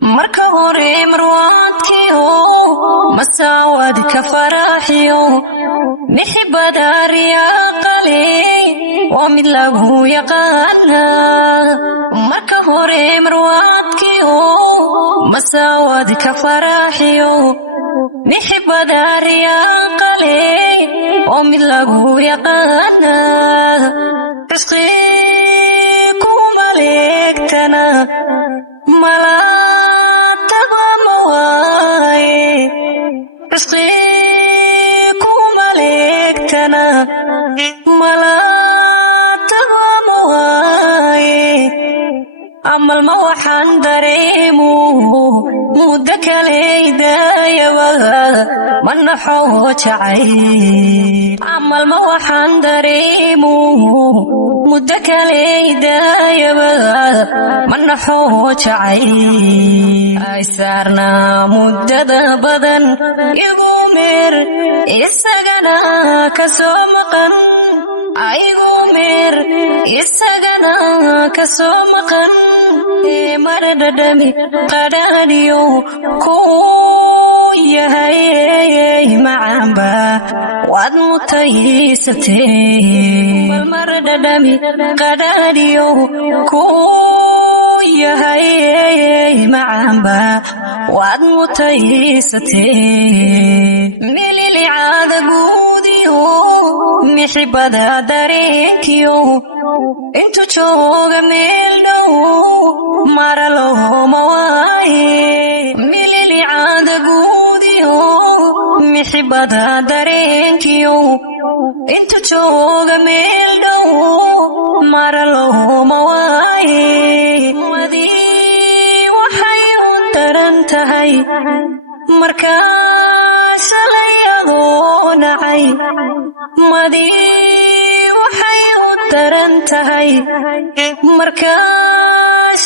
marka hore marwaadkiyo masaawadka faraxiyo mixibada riyaaqale waa mid lagu yaqaana marka hore marwaadkiyo masaawadka faraxiyo mixibada riyaaqale waa mid lagu yaqaana risqi kuma leegtana malaataba mawaaye risqi kuma leegtana malaataba mawaaye amal ma waxaan dareemu muddo kale idayaba manaxo jacayl amal ma waxaan dareemu muddo kale idayaba manaxo jacayl ay saarnaa muddada badan igu meer isagana kasoo maqan aygu meer isagana kasoo maqan mara dhadhami qadhaadhiyo kuu yahay macaanba waad mutaysatee mara dhadhami qadhaadhiyo kuu yahay macaanba waad mutaysatee mililicaada guudiyo mixibada dareenkiyo intu jooga meel dhow mara looma waaye mililicaada guudiyo mixibada dareenkiyo intu jooga meel dhow mara looma waaye wadii waxay u daran tahay markaa shalay adoo nacay madii waxay u daran tahay markaa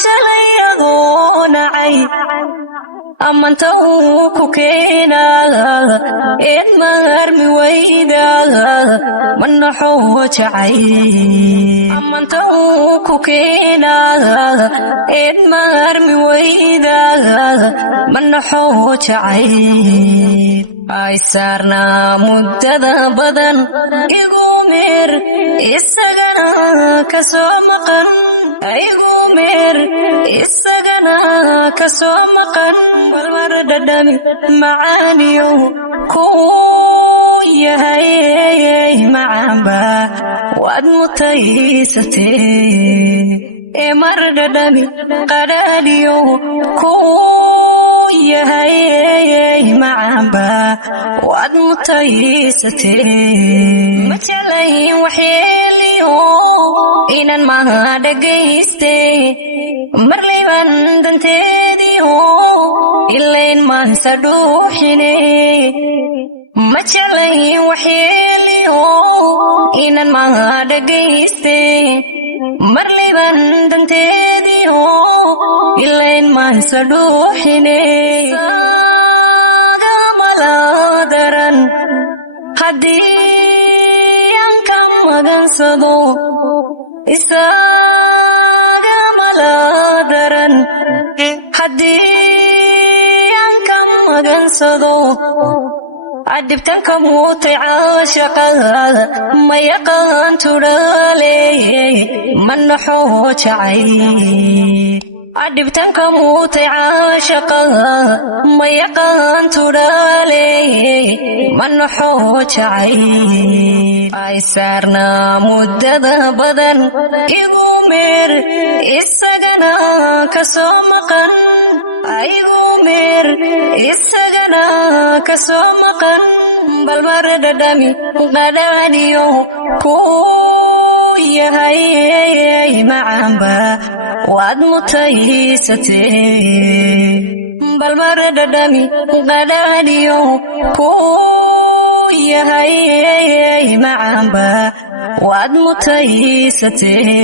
shalay adoo nacay amanta uu ku keenaa eed maarmi wayda manaxo jacayl amanta uu ku keenaa eed maarmi wayda manaxo jacayl ay saarnaa muddada badan igu meer isagana kasoo maqan aygu meer isagana kasoo maqan balmar dhadhami macaaniyo kuu yahay macaanba waad mutaysatee mar dhadhami qadhaadhiyo kuu yahay macaanba waad mutaysatee ma jeclayn waxyeeliyo inan maha dhagayste marlayban danteediyo ilayn maansa dhuuxine ma jeclayn waxyeeliyo inan maha dhagayste marlayban danteediyo ilayn maansa dhuuxine daran haddii aan ka magansado isaga mala daran haddii aan ka magansado adhibtanka muutay caashaqa ma yaqaan tudhaale manaxo jacayl adhibtanka muutay caashaqa ma yaqaan tudhaale manaxo jacayl ay saarnaa muddada badan igu meer isagana kasoo maqan aygu meer isagana kasoo maqan balmar dhadhami qadhaadhiyo kuu yahay macaanba waad mutaysatee balmar dhadhami qadhaadhiyo kuu yahay macaanba waad mutaysatee